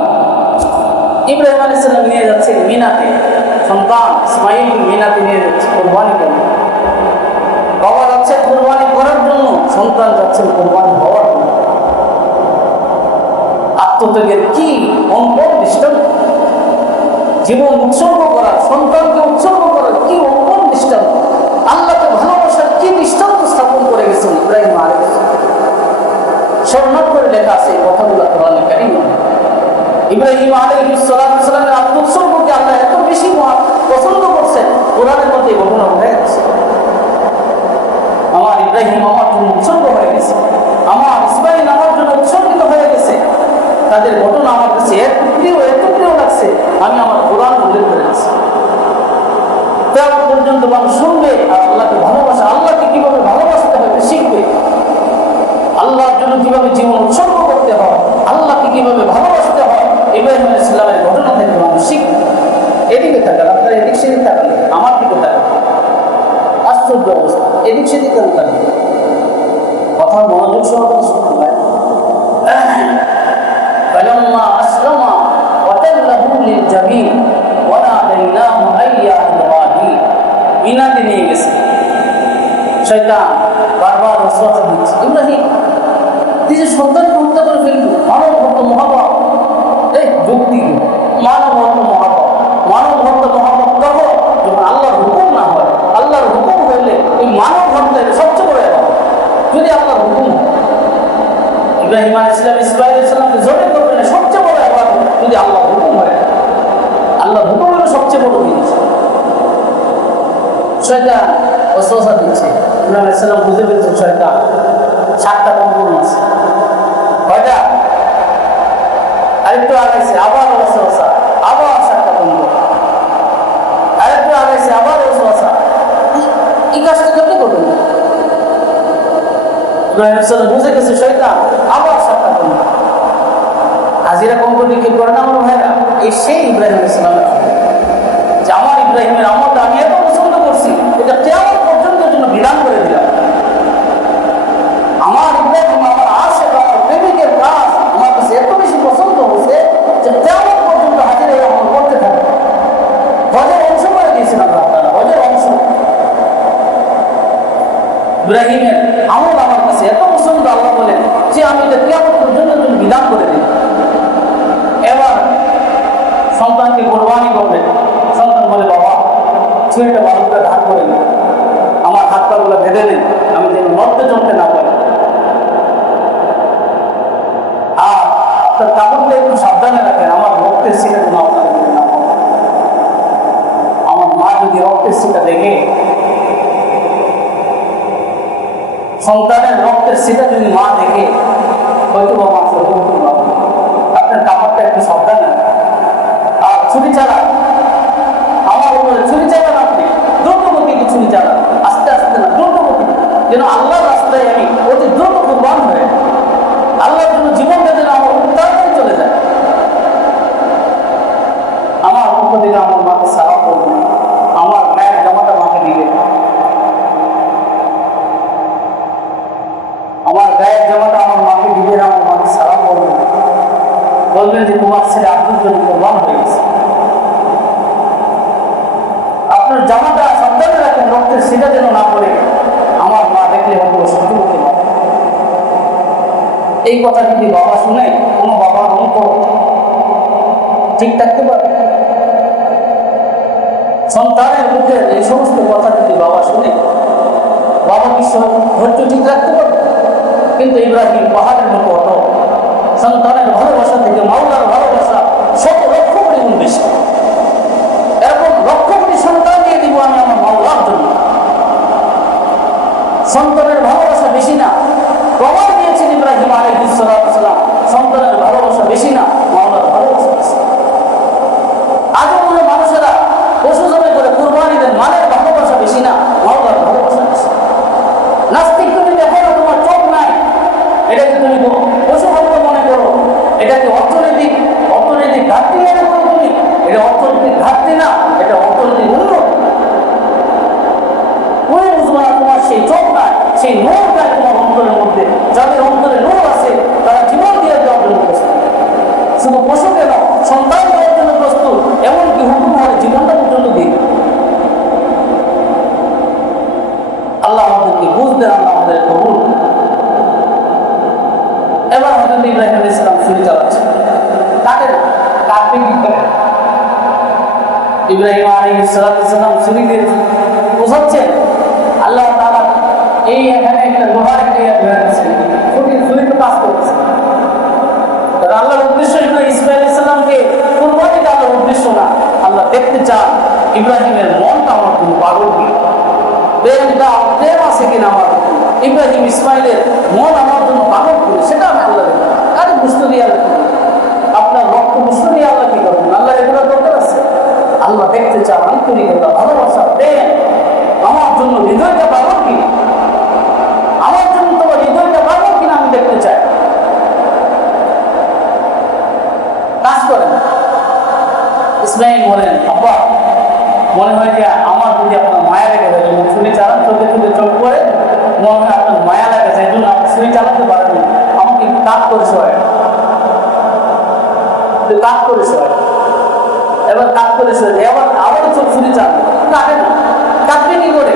ইব্রাহিম আলাইহিস সালাম নিয়ে যাচ্ছে মিনাতে, সন্তান ইসমাঈল মিনাতে নিয়ে যাচ্ছে কুরবানি করতে। বাবা যাচ্ছে কুরবানি করার জন্য, সন্তান যাচ্ছে কুরবানি হওয়ার জন্য। আত্মত্যাগের কি অঙ্কন দৃষ্টান্ত! জীবন উৎসর্গ করা, সন্তানকে উৎসর্গ করার কি অঙ্কন দৃষ্টান্ত! আল্লাহকে ভালোবাসার কি দৃষ্টান্ত স্থাপন করে গেছেন ইব্রাহিম আলাইহিস সালাম। স্বর্ণাক্ষরে করে লেখা আছে এই কথাগুলো কোরআনে কারীমে। ইব্রাহিম আলাইহিস সালামের আত্মোৎসর্গকে আল্লাহ এত বেশি পছন্দ করছেন, কোরআনের মধ্যে ঘটনা হয়ে গেছে। আমার ইব্রাহিম আমার জন্য উৎসর্গ হয়ে গেছে, আমার ইসমাঈল আমার জন্য উৎসর্গিত হয়ে গেছে। তাদের ঘটনা আমার কাছে এত প্রিয় লাগছে, আমি আমার কোরআন উল্লেখ করে গেছি। তেমন পর্যন্ত মানুষ শুনবে আর আল্লাহকে ভালোবাসা, আল্লাহকে কিভাবে ভালোবাসতে হবে শিখবে, আল্লাহর জন্য কিভাবে জীবন উৎসর্গ করতে হয়, আল্লাহকে কিভাবে ভালোবাসতে হয়, ইব্রাহিম আলাইহিস সালামের ঘটনা থেকে মানুষ শিখবে। এদিকে থাকার, আপনার এদিক সেদিক থাকার, আমার দিকে থাকার, আশ্চর্য অবস্থা। এদিক সেদিক থাকার কথা মনোযোগ সহকারে শুনতে হয়। فلما أسلم وتله للجبين وناديناه أن يا إبراهيم। মিনাতে নিয়ে গেছে, শয়তান বারবার ওয়াসওয়াসা দিচ্ছে, ইব্রাহিম নিজের সন্তানকে হত্যা করে ফেলবো, মানব হত্যা মহাপাপ। এই যুক্তি, মানব হত্যা মহাপাপ, মানব হত্যা মহাপাপ তখন যখন আল্লাহর হুকুম না হয়। আল্লাহর হুকুম হইলে ওই মানব হত্যা সবচেয়ে বড় এবার, যদি আল্লাহর হুকুম হয়। ইব্রাহিম আলাইহিস সালাম ইসমাঈল আলাইহিস সালামকে জবাই করবে না, সবচেয়ে বড় এবার যদি আল্লাহর হুকুম হয়। আল্লাহর হুকুম হলো সবচেয়ে বড় জিনিস। শয়তান ওয়াসওয়াসা দিচ্ছে, ইব্রাহিম আলাইহিস সালাম বুঝে ফেলছেন শয়তান 7টা কম্পন আছে। কয়টা? আরেকটু আগাইছে, আবার ওয়াসওয়াসা, আবার 7টা কম্পন। আরেকটু আগাইছে, আবার ওয়াসওয়াসা। এই কাজটা কেমনে করবেন? ইব্রাহিম আলাইহিস সালাম বুঝে গেছে শয়তান, আবার 7টা কম্পন। হাজিরা কম্পনি কি করে না আমার ভাইরা? এই সেই ইব্রাহিম আলাইহিস সালামের যে আমার ইব্রাহিমের আমলটা আমি এত পছন্দ করছি, এটা কিয়ামত পর্যন্ত জন্য বিধান করে দিলাম। আমার ইব্রাহিম, আমার আশিক, আমার প্রেমিকের কাজ আমার কাছে এত বেশি পছন্দ হয়েছে যে কিয়ামত পর্যন্ত হাজিরা এই আমল করতে থাকে। হজের অংশ করে দিয়েছেন আল্লাহ তাআলা, হজের অংশ। ইব্রাহিমের আমল আমার কাছে এত পছন্দ, আল্লাহ বলেন যে আমি এটা কিয়ামত পর্যন্ত জন্য বিধান করে দিলাম। এবার সন্তানকে কোরবানি করবে। সন্তান বলে, বাবা ছেলেটা ভালো করে ধার করে নেন, আমার হাত পাগুলো বেঁধে নেন, আমি যেন নড়তে চড়তে না পারি। আর আপনার কাপড়টা একটু সাবধানে রাখেন, আমার রক্তের সিটা যেন আপনার না। আমার মা যদি রক্তের সিটা দেখে, সন্তানের রক্তের সিটা যদি মা দেখে, হয়তো বা মা আপনার যেন আল্লাহর রাস্তায় আমি অতি দ্রুত কুরবান হয়ে আল্লাহর জন্য জীবনটা যেন আমার তাড়াতাড়ি চলে যায়। আমার পক্ষ থেকে আমার মাকে সালাম করবে, আমার গায়ের জামাটা মাকে দিবে, আমার গায়ের জামাটা আমার মাকে দিবে, আমার মাকে সালাম করবে, বলবেন যে তোমার ছেলে আব্দুল জন্য কুরবান হয়ে গেছে। আপনার জামাটা সাবধানে রাখেন, রক্তের সিটা যেন না পড়ে আমার মা দেখলে হয়তো সহ্য করতে পারে। এই কথা যদি বাবা শুনে, কোনো বাবার অন্তর ঠিক থাকতে পারে? সন্তানের মুখের এই সমস্ত কথা যদি বাবা শুনে, বাবা কি ধৈর্য ঠিক রাখতে পারবে? কিন্তু ইব্রাহিম পাহাড়ের মতো অটো, সন্তানের ভালোবাসা থেকে মাওলার ভালোবাসা 100 লক্ষ পরিমাণ বেশি। এরকম লক্ষ কোটি সন্তান দিয়ে দিব আমি আমার মাওলার জন্য। সন্তানের ভালোবাসা বেশি না, প্রমাণ দিয়েছেন ইব্রাহিম আলাইহিস সালাম। সন্তানের ভালোবাসা বেশি না, মাওলার ভালোবাসা বেশি। আজও মনে মানুষেরা পশু জবাই করে কুরবানি দেন, মানের ভালোবাসা বেশি না, মাওলার ভালোবাসা বেশি। নাস্তিক তুমি দেখো না, তোমার চোখ নাই, এটাকে তুমি পশু হত্যা মনে করো, এটাকে অর্থনৈতিক ঘাটতি মনে করো তুমি। এটা অর্থনৈতিক ঘাটতি না, এটা অর্থনৈতিক উন্নত। তুমি বুঝবো না তোমার সেই চোখ নাই, সেই নূর নাই তোমার অন্তরের মধ্যে। যাদের অন্তরে নূর আছে তারা জীবন দিয়ে দেওয়ার জন্য প্রস্তুত। শুধু পশু কেন, সন্তান দেওয়ার জন্য প্রস্তুত, এমনকি হুকুম হলে জীবনটা পর্যন্ত দিন। আল্লাহ আমাদেরকে বুঝতে, আল্লাহ আমাদের কবুল। এবার হযরত ইব্রাহিম আলাইহিস সালাম ছুরি চালাচ্ছে, কাটে না, কাটবে কি করে? ইব্রাহিম আলাইহিস সালাম ছুরি দিয়ে বোঝাচ্ছেন। আল্লাহ তাআলা এই এখানে একটা লোহার একটা ধরে দিয়েছেন, ছুরি তো কাজ করতেছে। আল্লাহর উদ্দেশ্য ইসমাঈল আলাইহিস সালামকে কুরবানি দেওয়ার আল্লাহর উদ্দেশ্য না। আল্লাহ দেখতে চান ইব্রাহিমের মনটা আমার কোনো পাগল কিনা, প্রেম আছে কিনা আমার। ইব্রাহিম ইসমাইলের মন আমার জন্য পাগল করে, সেটা আমি আল্লাহ দেখব। আরে বুঝতে দিয়ে আপনার রক্ত বুঝতে দিয়ে আল্লাহ কি করবেন? আল্লাহ এগুলো দরকার আছে? আল্লাহ দেখতে চান আন্তরিকতা, ভালোবাসা, প্রেম। আমার জন্য হৃদয়টা পাগল কিনা, আমার জন্য তোমার হৃদয়টা পাগল কিনা আমি দেখতে চাই। কাজ করেন। ইসমাইল বলেন, আব্বা মনে হয় যে আমার যদি আপনার মায়া লেগে যায়, ছুরি চালান চোখে চোখে চোখ করে, মনে হয় আপনার মায়া লেগে যায়, এই জন্য আপনি ছুরি চালাতে পারেন না। আমাকে কাজ করেছে হয়, কাজ করেছে হয়, এবার কাজ করেছে, এবার আবার চোখ ছুরি চান, কাটে না। কাটবে কি করে?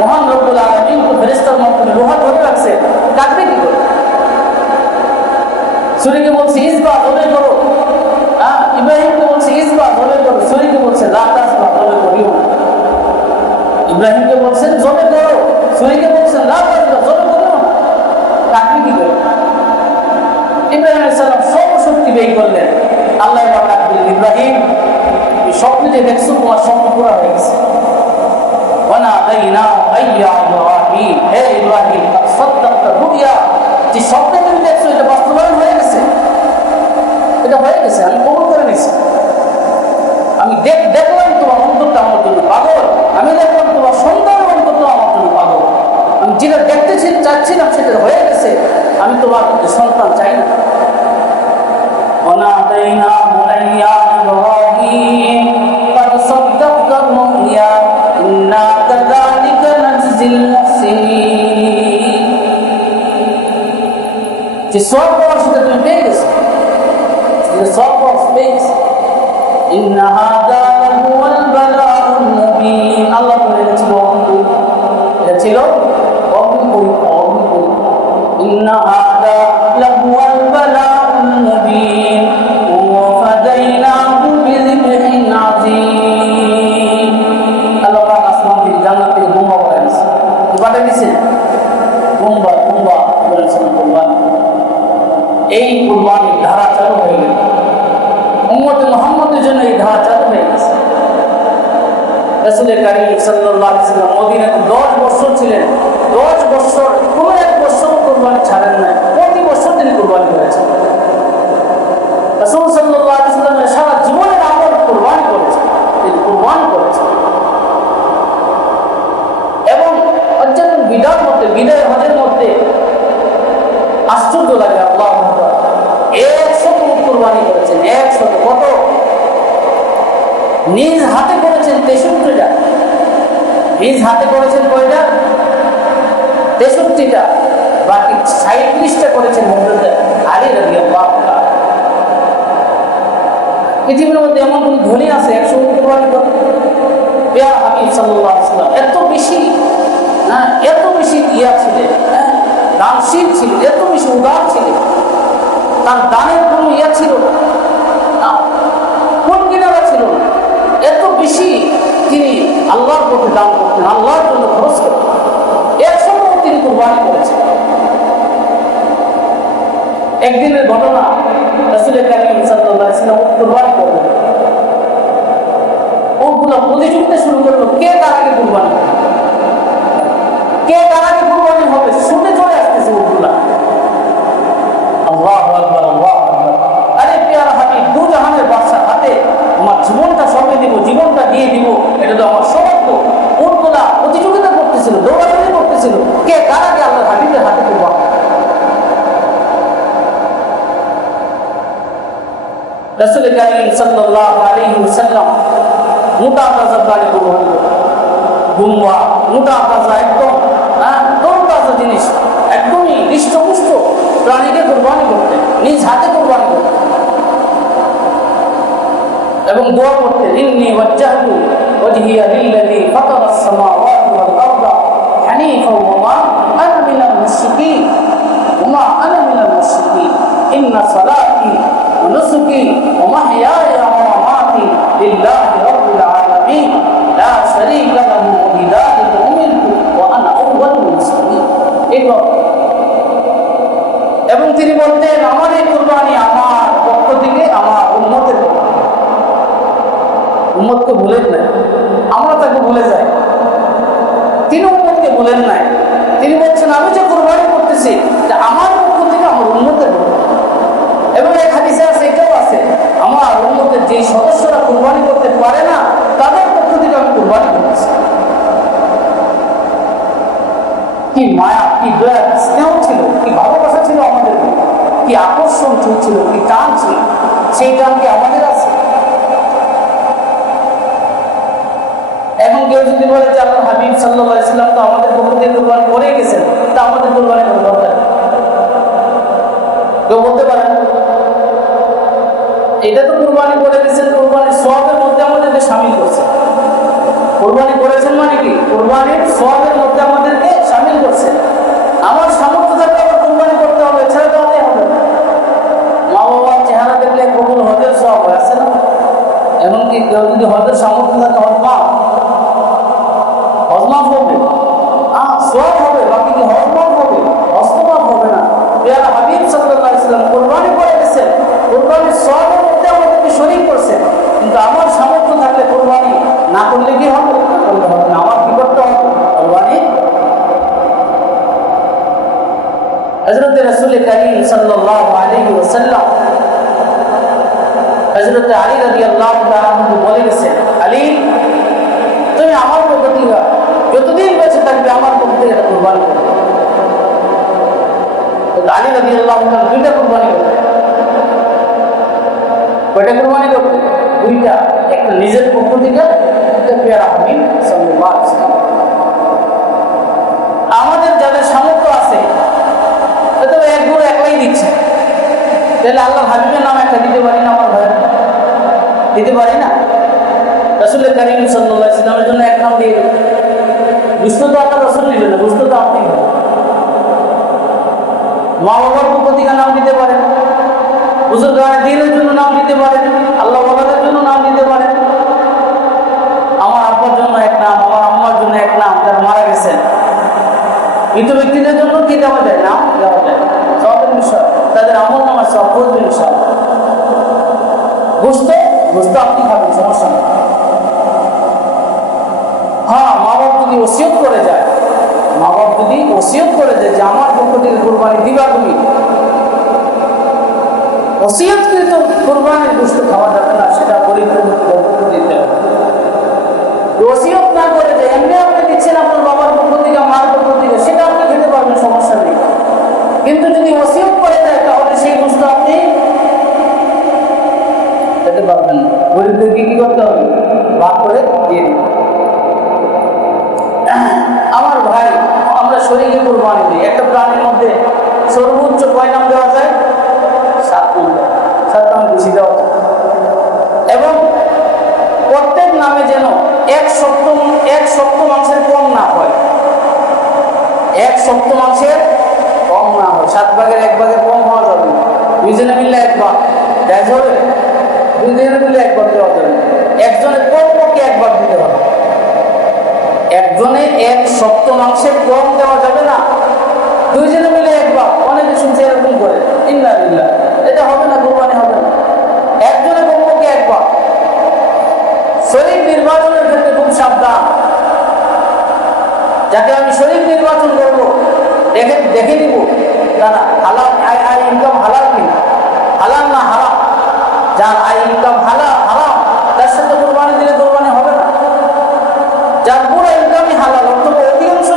মহান রব্বুল আলামিন ফেরেশতার মাধ্যমে লোহা ধরে রাখছে, কাটবে কি করে? ছুরিকে বলছে ইসবা ধরে করো, ইব্রাহিমকে বলছে ইসবা ধরে করো, ছুরিকে বলছে লা তাসবা ধরে করিও। ইব্রাহিমকে বলছেন জমে করো, ছুরিকে বলছেন লা তাসবা জমে করিও না। কাটবে কি করে? ইব্রাহিম আলাইহিস সালাম সব শক্তি ব্যয় করলেন। আল্লাহ বললেন, ইব্রাহিম এই স্বপ্ন যে দেখছো তোমার স্বপ্ন পুরো হয়ে গেছে। ওয়ানাদাইনাহু আইয়া ইব্রাহিম, হে ইব্রাহিম সাদ্দাকতা রুইয়া, যে স্বপ্ন তুমি দেখছো এটা বাস্তবায়ন হয়ে গেছে, এটা হয়ে গেছে, আমি কবুল করে নিয়েছি। আমি দেখলাম তোমার অন্তরটা আমার জন্য পাগল, আমি দেখলাম তোমার সন্তানের অন্তরটা আমার জন্য পাগল। আমি যেটা দেখতে চাচ্ছিলাম সেটা হয়ে গেছে, আমি তোমার সন্তান চাই না। وَنَادَيْنَاهُ يَا إِبْرَاهِيمُ قَدْ صَدَّقْتَ الرُّؤْيَا إِنَّا كَذَلِكَ نَجْزِي الْمُحْسِنِينَ। যে সব পাওয়ার সেটা তুমি পেয়ে গেছো, যে সব পাওয়ার পেয়ে গেছো। إِنَّ هَذَا لَهُوَ الْبَلَاءُ الْمُبِينُ। আল্লাহ বলে গেছিল এটা ছিল অগ্নিপরীক্ষা। إِنَّ هَذَا لَهُوَ الْبَلَاءُ الْمُبِينُ وَفَدَيْنَاهُ بِذِبْحٍ عَظِيمٍ। আল্লাহ পাক আসমান থেকে জান্নাত থেকে বোমা বানিয়েছে, পাঠিয়ে দিয়েছেন বোমা বলেছেন কুরবানি। এই কুরবানির ধারা চালু হয়ে গেল, উম্মতে মুহাম্মদের জন্য এই ধারা চালু হয়ে গেছে। রাসূল কারীম সাল্লাল্লাহু আলাইহি ওয়াসাল্লাম মদিনাতে 10 বছর ছিলেন। 10 বছর কোনো এক বছর কুরবানি ছাড়েন নাই, প্রতি বছর তিনি কুরবানি করেছেন। রাসূল সাল্লাল্লাহু আলাইহি ওয়াসাল্লাম সারা জীবনের আমল কুরবানি করেছেন, তিনি কুরবানি করেছেন। এবং অত্যন্ত বিদার মধ্যে, বিদায় হজের মধ্যে আশ্চর্য লাগে। আল্লাহ 100 উট কুরবানি করেছেন। 100 কত? নিজ হাতে করেছেন 63টা। নিজ হাতে করেছেন কয়টা? 63টা। বাকি 37টা করেছেন হযরত আলী রাদিয়াল্লাহু তাআলা। পৃথিবীর মধ্যে এমন কোন ধনী আছে 100 উট কুরবানি করে? পেয়ারা হাবিব সাল্লাল্লাহু আলাইহি ওয়াসাল্লাম এত বেশি এত বেশি ছিলেন, দানশীল ছিলেন, এত বেশি উদার ছিলেন, তার দানের কোনো ছিল না, কোন কিনারা ছিল না। এত বেশি তিনি আল্লাহর প্রতি দান করতেন, আল্লাহর জন্য খরচ করতেন। 100 তিনি কুরবানি করেছেন। একদিনের ঘটনা, রাসূল কারীম সাল্লাল্লাহু আলাইহি ওয়াসাল্লাম কুরবানি করলেন। ওগুলো প্রতিযোগিতা শুরু করলো, কে তার আগে কুরবানি করবে, কে তার আগে কুরবানি হবে। শুনে চলে আসতেছে ওগুলা। আল্লাহু আকবার, আল্লাহু আকবার। আরে পেয়ারা হাবিব, দু জাহানের বাদশার হাতে আমার জীবনটা সঁপে দিব, জীবনটা দিয়ে দিব, এটা তো আমার সৌভাগ্য। ওগুলা প্রতিযোগিতা করতেছিল, দৌড়াদৌড়ি করতেছিল, কে তার আগে আল্লাহর হাবিবের হাতে কুরবানি। রাসূল কারীম সাল্লাল্লাহু আলাইহি ওয়াসাল্লাম মোটা তাজা প্রাণী কুরবানি করতেন। দুম্বা, মোটা তাজা, একদম তরতাজা জিনিস, একদমই হৃষ্টপুষ্ট প্রাণীকে কুরবানি করতেন, নিজ হাতে কুরবানি করতেন এবং দোয়া করতেন, ইন্নী ওয়াজ্জাহতু ওয়াজহিয়া লিল্লাযী ফাতারাস সামাওয়াতি ওয়াল আরদা হানিফাও ওয়া মা আনা মিনাল মুশরিকিন ওয়া মা আনা মিনাল মুশরিকিন ইন্না সালাতি ওয়া নুসুকি ওয়া মাহইয়ায়া ওয়া মামাতি লিল্লাহি রাব্বিল আলামিন লা শারীকা লাহু ওয়া বিযালিকা উমিরতু ওয়া আনা আউওয়ালুল মুসলিমিন। এবং তিনি বলতেন, আমার এই কুরবানি আমার পক্ষ থেকে আমার উম্মতের পক্ষ। উম্মতকে ভুলেন নাই, আমরা তাকে ভুলে যাই। তিনি উম্মতকে ভুলেন নাই। তিনি বলছেন, আমি যে কুরবানি করতেছি আমার পক্ষ থেকে আমার উম্মতের পক্ষ। এবং এক হাদিসে আছে, এটাও আছে, আমার উম্মতের যে সদস্যরা কুরবানি করতে পারে না তাদের পক্ষ থেকে আমি কুরবানি করতেছি। কি মায়া, কি দয়া, স্নেহ ছিল, কি ভালোবাসা ছিল আমাদের, কি আকর্ষণ ছিল, কি টান ছিল। সেই টান কি আমাদের আছে? এখন কেউ যদি বলে যে আল্লাহর হাবিব সাল্লাল্লাহু আলাইহি ওয়াসাল্লাম তো আমাদের পক্ষ থেকে কুরবানি করে গেছেন, তা আমাদের কুরবানি করার দরকার কেউ বলতে পারেন? এটা তো কুরবানি করে গেছেন, কুরবানির সওয়াবের মধ্যে আমাদেরকে শামিল করছে। কুরবানি করেছেন মানে কি? কুরবানির সওয়াবের মধ্যে আমাদেরকে শামিল করছে। আমার সামর্থ্য থাকলে আবার কুরবানি করতে হবে, ছেড়ে দেওয়াই হবে। মা বাবার চেহারা দেখলে কবুল হজের সওয়াব আছে না? এমনকি কেউ যদি হজের সামর্থ্য থাকে হজমাফ হবে, সওয়াব হবে, বাকি কি হজমাফ হবে? হস্তমাফ হবে না। পেয়ারা হাবিব সাল্লাল্লাহু আলাইহি ওয়াসাল্লাম কুরবানি করে গেছেন, কুরবানির সওয়াবের মধ্যে আমাদেরকে শরীক করছেন। কিন্তু আমার সামর্থ্য থাকলে কুরবানি না করলে কি হবে? করলে হবে না। আমার কি করতে হবে? কুরবানি। হযরত রাসূল কারীম সাল্লাল্লাহু আলাইহি ওয়াসাল্লাম হযরত আলী রাদিয়াল্লাহু তাআলা বলে গেছেন, আলী তুমি আমার পক্ষ থেকে যতদিন বেঁচে থাকবে আমার পক্ষ থেকে এটা কুরবানি করবে। আলী রাদিয়াল্লাহু তাআলা 2টা কুরবানি করবে। কয়টা কুরবানি করবে? 2টা। একটা নিজের পক্ষ থেকে, একটা পেয়ারা হাবিব সাল্লাল্লাহু আলাইহি ওয়াসাল্লাম। আমাদের যাদের সামর্থ্য আছে হয়তো এক গুঁড়ো একলাই দিচ্ছে, তাহলে আল্লাহর হাবিবের নাম একটা দিতে পারি না? আমার ভাই দিতে পারি না? রাসূল কারীম সাল্লাল্লাহু আলাইহি ওয়াসাল্লামের জন্য এক নাম দিয়ে দিন। বুঝতে তো আল্লাহ রাসূল নেবেন না, বুঝতে তো আপনি মা বাবার পক্ষ থেকে নাম দিতে পারেন, বুজুর্গানে দ্বীনের জন্য নাম দিতে পারেন, আল্লাহ ওয়ালাদের জন্য নাম দিতে পারেন। আমার আব্বার জন্য এক নাম, আমার আম্মার জন্য এক নাম, যারা মারা গেছেন। মৃত ব্যক্তিদের জন্য কি দেওয়া যায়? নাম দেওয়া যায়, সওয়াবের বিষয়। তাদের আমল নামার সওয়াব করবেন ইনশাআল্লাহ। বুঝতে আপনি খাবেন, সমস্যা নেই। হ্যাঁ, মা বাপ যদি ওসিয়ত করে যায়, মা বাপ যদি ওসিয়ত করে যায় যে আমার পক্ষ থেকে কুরবানি দিবা, তুমি ওসিয়তকৃত কুরবানির গোশত খাওয়া যাবে না, সেটা গরিবদের মধ্যে দিতে হবে। ওসিয়ত না করে যে এমনি আপনি দিচ্ছেন আপনার বাবার পক্ষ থেকে, মার পক্ষ থেকে, ওদেরকে কি করতে হবে? ভাগ করে দিয়ে দিতে। আমার ভাই, আমরা শরীরে কুরবানি দিই। একটা প্রাণীর মধ্যে সর্বোচ্চ কয় নাম দেওয়া যায়? 7 নাম। 7 নাম বেশি দেওয়া যায়। এবং প্রত্যেক নামে যেন 1/7 কম না হয়। 1/7 কম না হয়। 7 ভাগের 1 ভাগের কম হওয়া যাবে না। 2 জনে মিললে 1 ভাগ দেওয়া যাবে, 2 জনে মিললে 1 ভাগ দেওয়া যাবে। একজনের কমপক্ষে 1 ভাগ দিতে হবে। একজনে 1/7 কম দেওয়া যাবে না, 2 জনে মিলে 1 ভাগ। অনেকে শুনছে এরকম করে, ইন্নালিল্লাহ, এটা হবে না, কুরবানি হবে না। একজনে কমপক্ষে 1 ভাগ। শরীক নির্বাচনের ক্ষেত্রে খুব সাবধান। যাতে আমি শরীক নির্বাচন করবো, দেখে নিব দাদা হালাল আয় ইনকাম হালাল কিনা, হালাল না হারাম। যার আয় ইনকাম হারাম, তার সাথে কুরবানি দিলে কুরবানি হবে না। যার পুরো ইনকামই হালাল অথবা অধিকাংশ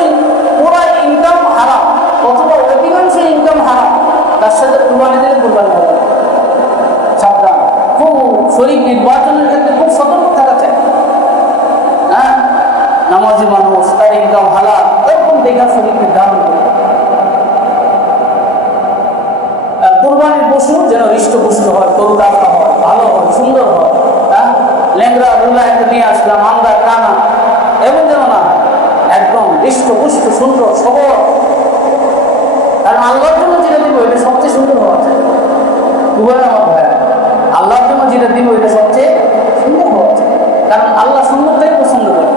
পুরো ইনকাম হারাম অথবা অধিকাংশ ইনকাম হারাম, তার সাথে কুরবানি দিলে কুরবানি হবে না। সাবধান। খুব শরীক নির্বাচনের ক্ষেত্রে খুব সতর্ক থাকা চাই। হ্যাঁ, নামাজি মানুষ, তার ইনকাম হালাল, এরকম দেখা শরীক নির্ধারণ করবে। কুরবানির পশু যেন হৃষ্টপুষ্ট হয়, তরুতাজা হয়, ভালো হয়, সুন্দর হয়। হ্যাঁ, ল্যাংরা রুলা একটা নিয়ে আসলাম, আমরা কানা, এমন যেন না, একদম হৃষ্টপুষ্ট সুন্দর সবল। কারণ আল্লাহর জন্য যেটা দিব এটা সবচেয়ে সুন্দর হওয়া চাই। বুঝলেন আমার ভাই? আল্লাহর জন্য যেটা দিব এটা সবচেয়ে সুন্দর হওয়া চাই। কারণ আল্লাহ সুন্দরটাই পছন্দ করে।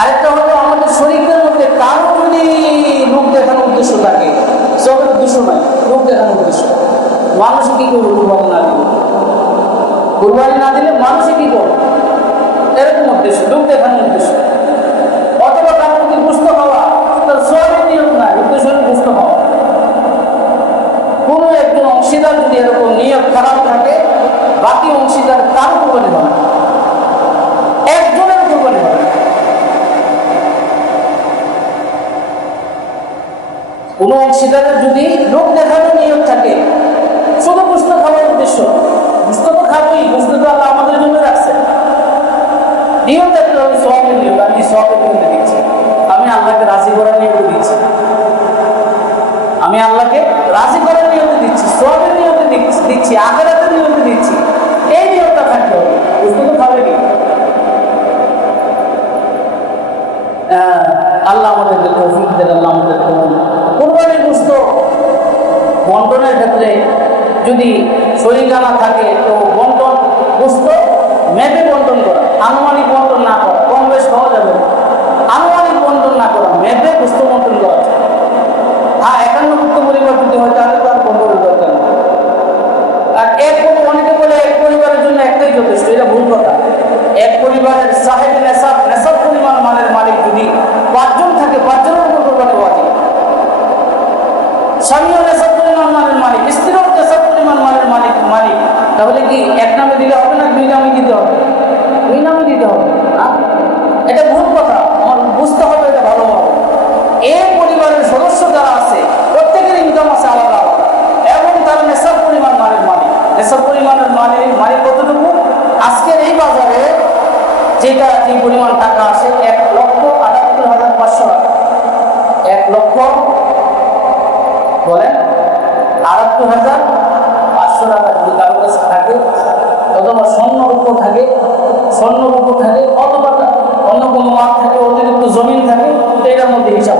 আরেকটা হলো, আমাদের শরীরের মধ্যে কারো যদি লোক দেখানোর উদ্দেশ্য থাকে, সবের উদ্দেশ্য নয়, লোক দেখানোর উদ্দেশ্য, মানুষ কি করবে? কুরবানি না দিলে, কুরবানি না দিলে মানুষে কি করবে? এরকম উদ্দেশ্য, লোক দেখানোর উদ্দেশ্য। অথবা তার প্রতি বুঝতে হওয়া, তার সবের নিয়ম নাই, উদ্দেশ্য বুঝতে হওয়া। কোনো একজন অংশীদার যদি এরকম নিয়ত খারাপ থাকে, বাকি অংশীদার তার কুরবানি হবে না, একজনের কুরবানি হবে না। কোন অংশীদারের যদি লোক দেখানোর নিয়ম থাকে, শুধু গোশত খাওয়ার উদ্দেশ্য, গোশত তো খাবোই, গোশত তো আল্লাহ আমাদের জন্য রাখছে। নিয়ম থাকলে আমি সওয়াবের নিয়ম, আমি সওয়াবের নিয়মে দিচ্ছি, আমি আল্লাহকে রাজি করার নিয়মে দিচ্ছি, আমি আল্লাহকে রাজি করার নিয়মে দিচ্ছি, সওয়াবের নিয়মে দিচ্ছি, আখিরাতের নিয়মে দিচ্ছি। এই নিয়মটা থাকতে হবে। গোশত তো খাবেনি। আল্লাহ আমাদেরকে তৌফিক দেন, আল্লাহ আমাদের কুরবানির গোশত বন্টনের ক্ষেত্রে যদি শরীকানা থাকে তো বন্টন গোশত মেপে বন্টন করা, আনুমানিক বন্টন না করা, কম বেশ পাওয়া যাবে। আনুমানিক বন্টন না করা, মেপে গোশত বন্টন করা। হ্যাঁ, 51 পরিবার যদি হয় তাহলে তো আর বন্টনের দরকার নেই। আর অনেকে বলে এক পরিবারের জন্য একটাই যথেষ্ট, এটা ভুল কথা। এক পরিবারের সাহেব নেশাব পরিমাণ মালের মালিক যদি 5 জন থাকে, 5 জনের উপর কুরবানি ওয়াজিব। স্বামীও নেশাব পরিমাণ মালের মালিক, স্ত্রীও নেশাব পরিমাণ মালের মালিক, তাহলে কি 1 নামে দিলে হবে না 2 নামে দিতে হবে? 2 নামে দিতে হবে। এটা ভুল কথা, আমার বুঝতে হবে এটা ভালোভাবে। এই পরিবারের সদস্য যারা আছে প্রত্যেকের ইনকাম আছে আলাদা আলাদা, এবং তার নেশাব পরিমাণ মালের মালিক। নেশাব পরিমাণের মালিক কতটুকু? আজকের এই বাজারে যে পরিমাণ টাকা আসে 1,78,500 টাকা। 1,78,500 টাকা যদি কারো কাছে থাকে, অথবা স্বর্ণরূপ থাকে, অথবা অন্য কোনো মাল থাকে, অতিরিক্ত জমিন থাকে, তো এটার মধ্যে হিসাব।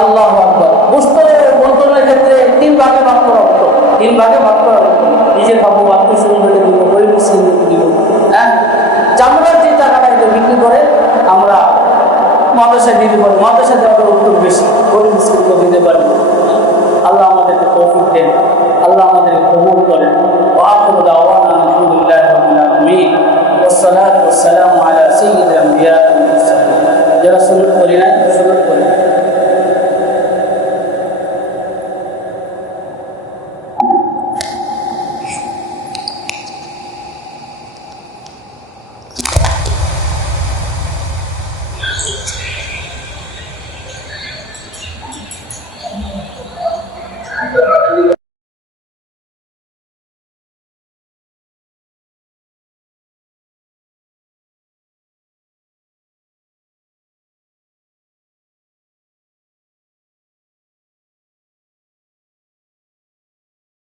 আল্লাহু আকবার। গোশত বন্টনের ক্ষেত্রে 3 ভাগে ভাগ করা হতো, 3 ভাগে ভাগ করা হতো। নিজের খাবো, আত্মীয়-স্বজনকে দিব, গরিব মুসলিমদেরকে দিব। হ্যাঁ, চামড়ার যে টাকাটা এটা বিক্রি করে আমরা মাদ্রাসায় দিতে পারি, মাদ্রাসায় দেওয়ার উত্তর বেশি, গরিব মুসলিমকে দিতে পারি। আল্লাহ আমাদেরকে তৌফিক দেন, আল্লাহ আমাদেরকে কবুল করেন। ওয়া আখিরু দাওয়ানা আলহামদুলিল্লাহি রাব্বিল আলামিন। ওয়াসসালাতু ওয়াসসালামু আলা সাইয়্যিদিল আমবিয়া ওয়াল মুরসালিন। যারা সুন্নাত করি না